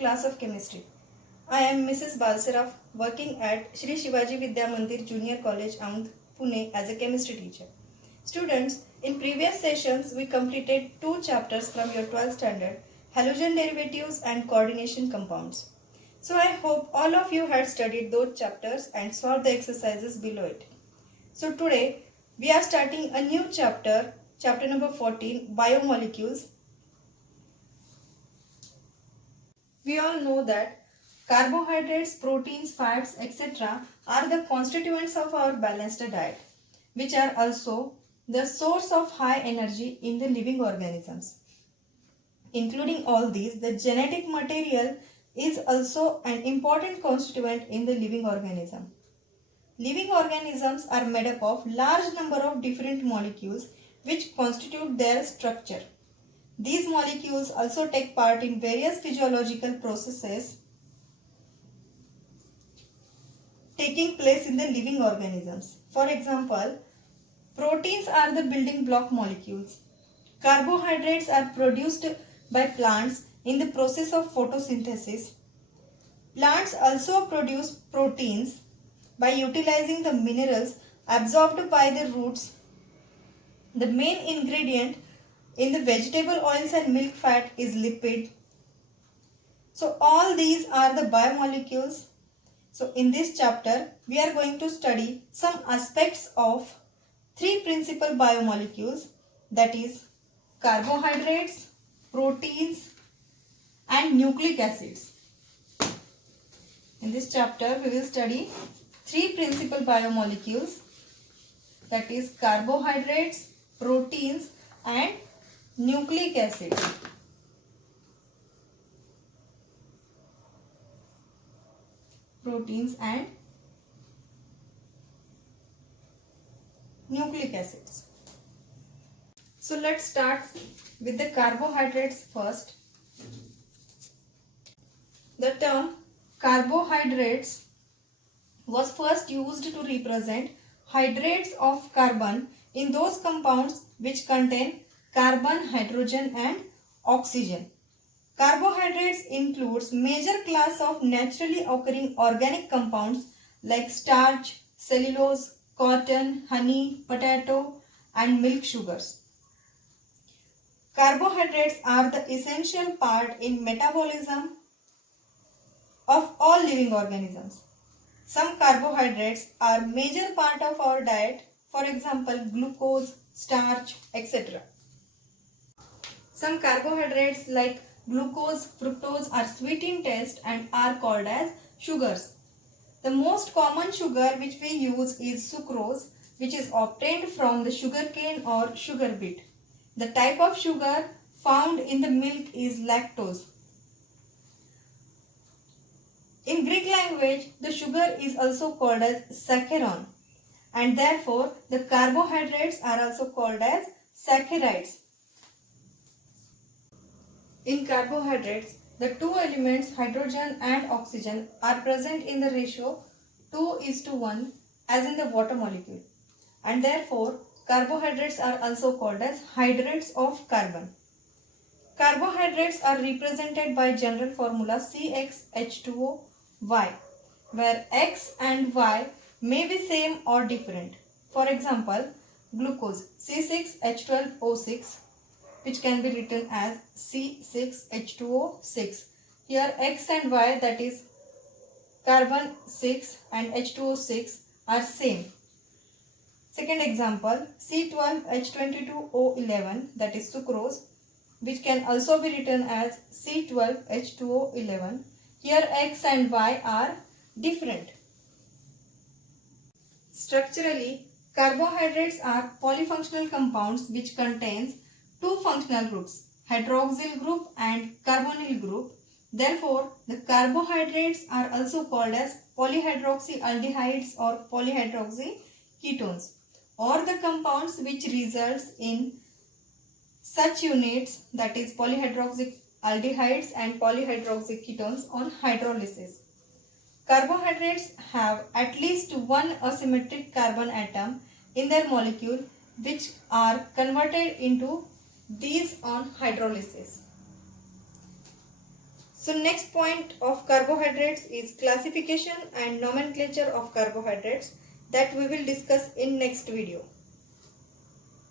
class of chemistry. I am Mrs. Balsaraf, working at Shri Shivaji Vidya Mandir Junior College, Aundh, Pune as a chemistry teacher. Students, in previous sessions we completed two chapters from your 12th standard, halogen derivatives and coordination compounds. So I hope all of you had studied those chapters and solved the exercises below it. So today we are starting a new chapter, chapter number 14, biomolecules. We all know that carbohydrates, proteins, fats, etc. are the constituents of our balanced diet, which are also the source of high energy in the living organisms. Including all these, the genetic material is also an important constituent in the living organism. Living organisms are made up of large number of different molecules which constitute their structure. These molecules also take part in various physiological processes taking place in the living organisms. For example, proteins are the building block molecules. Carbohydrates are produced by plants in the process of photosynthesis. Plants also produce proteins by utilizing the minerals absorbed by the roots. The main ingredient in the vegetable oils and milk fat is lipid. So all these are the biomolecules. So in this chapter we are going to study some aspects of three principal biomolecules, that is carbohydrates, proteins and nucleic acids. In this chapter we will study three principal biomolecules, that is carbohydrates, proteins and nucleic acids. Proteins and nucleic acids. So let's start with the carbohydrates first. The term carbohydrates was first used to represent hydrates of carbon in those compounds which contain carbon, hydrogen and oxygen. Carbohydrates includes major class of naturally occurring organic compounds like starch, cellulose, cotton, honey, potato and milk sugars. Carbohydrates are the essential part in metabolism of all living organisms. Some carbohydrates are major part of our diet, for example glucose, starch, etc. Some carbohydrates like glucose, fructose are sweet in taste and are called as sugars. The most common sugar which we use is sucrose, which is obtained from the sugarcane or sugar beet. The type of sugar found in the milk is lactose. In Greek language, the sugar is also called as saccharon, and therefore the carbohydrates are also called as saccharides. In carbohydrates, the two elements hydrogen and oxygen are present in the ratio 2:1 as in the water molecule, and therefore carbohydrates are also called as hydrates of carbon. Carbohydrates are represented by general formula CxH2O(Y), where X and Y may be same or different. For example, glucose C6H12O6, which can be written as C6H2O6. Here X and Y, that is carbon 6 and H2O6, are same. Second example, C12H22O11, that is sucrose, which can also be written as C12H2O11. Here X and Y are different. Structurally, carbohydrates are polyfunctional compounds which contains two functional groups, hydroxyl group and carbonyl group. Therefore, the carbohydrates are also called as polyhydroxyaldehydes or polyhydroxyketones, or the compounds which results in such units, that is polyhydroxyaldehydes and polyhydroxyketones on hydrolysis. Carbohydrates have at least one asymmetric carbon atom in their molecule which are converted into these on hydrolysis. So next point of carbohydrates is classification and nomenclature of carbohydrates that we will discuss in next video.